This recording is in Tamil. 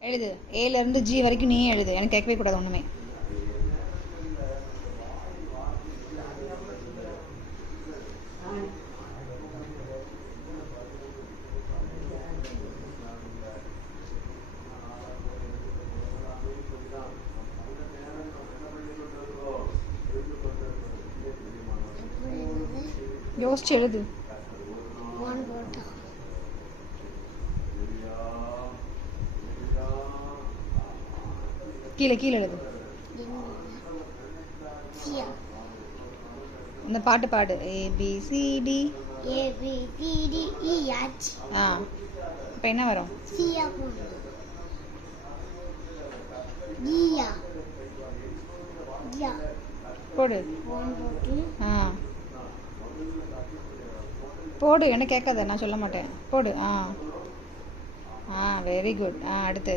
எழுது. ஏலேருந்து ஜி வரைக்கும் நீயே எழுது. எனக்கு கேட்கவே கூடாது ஒன்றுமே. யோசிச்சு எழுது. கீழே கீழே எழுது. இந்த பாட்டு பாடு. ABCD. ஆ இப்போ என்ன வரும்? போடு. ஆ போடு. என்ன கேட்காத, நான் சொல்ல மாட்டேன். போடு. ஆ வெரி குட். அடுத்து